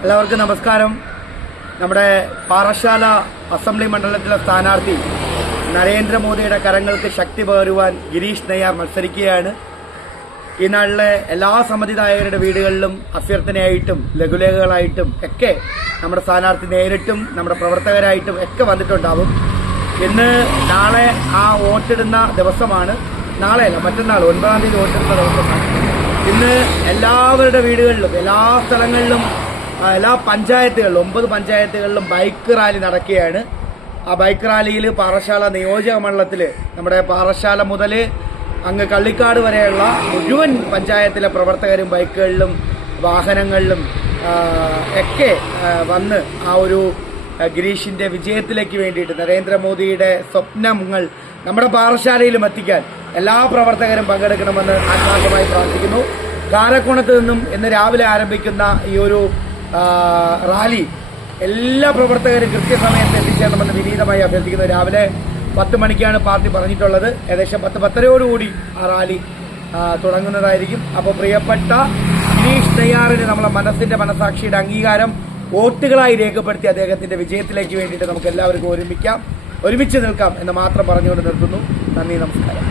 എല്ലാവർക്കും നമസ്കാരം. നമ്മുടെ പാറശാല അസംബ്ലി മണ്ഡലത്തിലെ സ്ഥാനാർത്ഥി നരേന്ദ്രമോദിയുടെ കരങ്ങൾക്ക് ശക്തി പകരുവാൻ ഗിരീഷ് നെയ്യാർ മത്സരിക്കുകയാണ്. ഈ നാളിലെ എല്ലാ സമ്മതിദായകരുടെ വീടുകളിലും അഭ്യർത്ഥനയായിട്ടും ലഘുലേഖകളായിട്ടും ഒക്കെ നമ്മുടെ സ്ഥാനാർത്ഥി നേരിട്ടും നമ്മുടെ പ്രവർത്തകരായിട്ടും ഒക്കെ വന്നിട്ടുണ്ടാവും. ഇന്ന് നാളെ ആ വോട്ടിടുന്ന ദിവസമാണ്. നാളെയല്ല, മറ്റന്നാൾ 9-ാം തീയതി വോട്ടിടുന്ന ദിവസമാണ്. ഇന്ന് എല്ലാവരുടെ വീടുകളിലും എല്ലാ സ്ഥലങ്ങളിലും എല്ലാ പഞ്ചായത്തുകളിലും 9 പഞ്ചായത്തുകളിലും ബൈക്ക് റാലി നടക്കുകയാണ്. ആ ബൈക്ക് റാലിയിൽ പാറശാല നിയോജക മണ്ഡലത്തിൽ നമ്മുടെ പാറശാല മുതൽ അങ്ങ് കള്ളിക്കാട് വരെയുള്ള മുഴുവൻ പഞ്ചായത്തിലെ പ്രവർത്തകരും ബൈക്കുകളിലും വാഹനങ്ങളിലും ഒക്കെ വന്ന് ആ ഒരു ഗിരീഷിന്റെ വിജയത്തിലേക്ക് വേണ്ടിയിട്ട് നരേന്ദ്രമോദിയുടെ സ്വപ്നങ്ങൾ നമ്മുടെ പാറശാലയിലും എത്തിക്കാൻ എല്ലാ പ്രവർത്തകരും പങ്കെടുക്കണമെന്ന് ആത്മാർത്ഥമായി പ്രാർത്ഥിക്കുന്നു. കാരക്കോണത്ത് നിന്നും ഇന്ന് രാവിലെ ആരംഭിക്കുന്ന ഈ ഒരു റാലി എല്ലാ പ്രവർത്തകരും കൃത്യസമയത്ത് എത്തിച്ചേരണമെന്ന് വിനീതമായി അഭ്യർത്ഥിക്കുന്നു. രാവിലെ 10 മണിക്കാണ് പാർട്ടി പറഞ്ഞിട്ടുള്ളത്. ഏകദേശം 10-10:30 ആ റാലി തുടങ്ങുന്നതായിരിക്കും. അപ്പോൾ പ്രിയപ്പെട്ട ഗിരീഷ് നെയ്യാറിന് നമ്മളെ മനസ്സാക്ഷിയുടെ അംഗീകാരം വോട്ടുകളായി രേഖപ്പെടുത്തി അദ്ദേഹത്തിന്റെ വിജയത്തിലേക്ക് വേണ്ടിയിട്ട് നമുക്ക് എല്ലാവർക്കും ഒരുമിച്ച് നിൽക്കാം എന്ന് മാത്രം പറഞ്ഞുകൊണ്ട് നിർത്തുന്നു. നന്ദി, നമസ്കാരം.